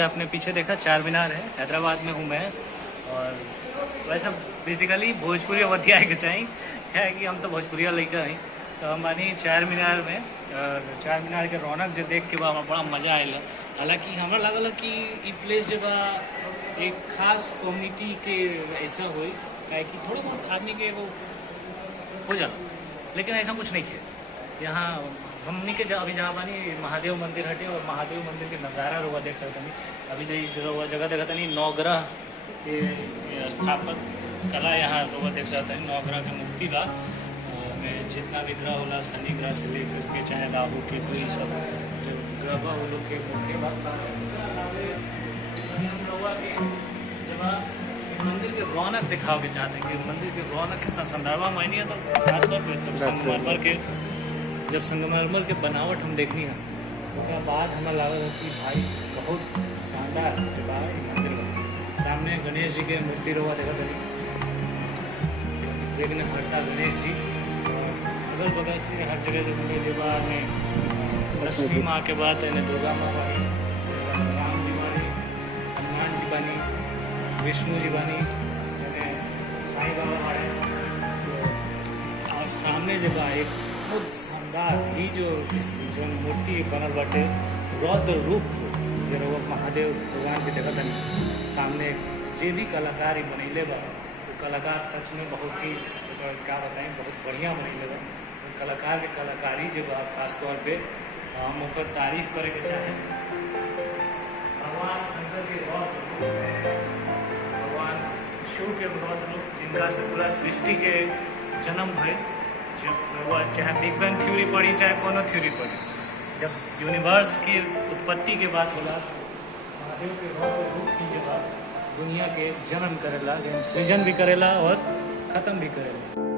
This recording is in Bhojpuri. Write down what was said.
आपने पीछे देखा चार मीनार है, हैदराबाद में हूँ मैं। और वैसे बेसिकली भोजपुरी अवधिया के चाहिए है कि हम तो भोजपुरिया लेकर हैं, तो हम बानी चार मीनार में। और चार मीनार के रौनक जो देख के बा हमारा बड़ा मजा आयल। हालांकि हमरा लगल कि ई प्लेस जो बा एक खास कम्युनिटी के ऐसा हो, काहे कि थोड़ा बहुत आदमी के एगो हो जाला, लेकिन ऐसा कुछ नहीं है यहाँ। हमनी के अभी जहाँ बानी महादेव मंदिर हटे, और महादेव मंदिर के नज़ारा रोवा देख सकते नहीं। अभी जो जगह देखा नहीं नवग्रह के स्थापक कला यहाँ रोवा देख सकते नहीं। नवग्रह के मूर्ति बा में जितना भी ग्रह होला, शनि ग्रह से लेकर के चाहे राहु केतु ये सब जो ग्रह बा वो लोग के मूर्ति बा। मंदिर के रौनक दिखाओ के चाहते हैं कि मंदिर की रौनक कितना संदर्भा मायनी है। तो खासतौर पर जब संगमरमर के बनावट हम देखनी है तो क्या बाद हमें लगा कि भाई बहुत शानदार के बाद मंदिर बना। सामने गणेश जी के मूर्ति रोवा देखा करी, देखने हरता गणेश जी। अगल बगल से हर जगह जो देवा में लक्ष्मी माँ के बाद दुर्गा माँ बनी, राम जी बनी, हनुमान जी बनी, विष्णु जी बनी, साईं बाबा बने। और सामने जब एक बहुत शानदार ही जो मूर्ति बनल बाटे रौद्र रूप जो महादेव भगवान के देखा था सामने जे भी कलाकार ही बनैले बा, वो कलाकार सच में बहुत ही क्या बताएं बहुत बढ़िया बनैले बा। कलाकार के कलाकारी जो बा खासतौर पे हम ओकर तारीफ करे के चाहें। भगवान शंकर के रौद्र रूप, भगवान शिव के रौद्र रूप, जिनका से पूरा सृष्टि के जन्म भय। जब चाहे बिग बैंग थ्योरी पढ़ी चाहे कोनो थ्योरी पढ़ी, जब यूनिवर्स की उत्पत्ति के बात होला महादेव के रौद्र रूप की जो बात दुनिया के जन्म करेला, सृजन भी करेला और ख़त्म भी करेला।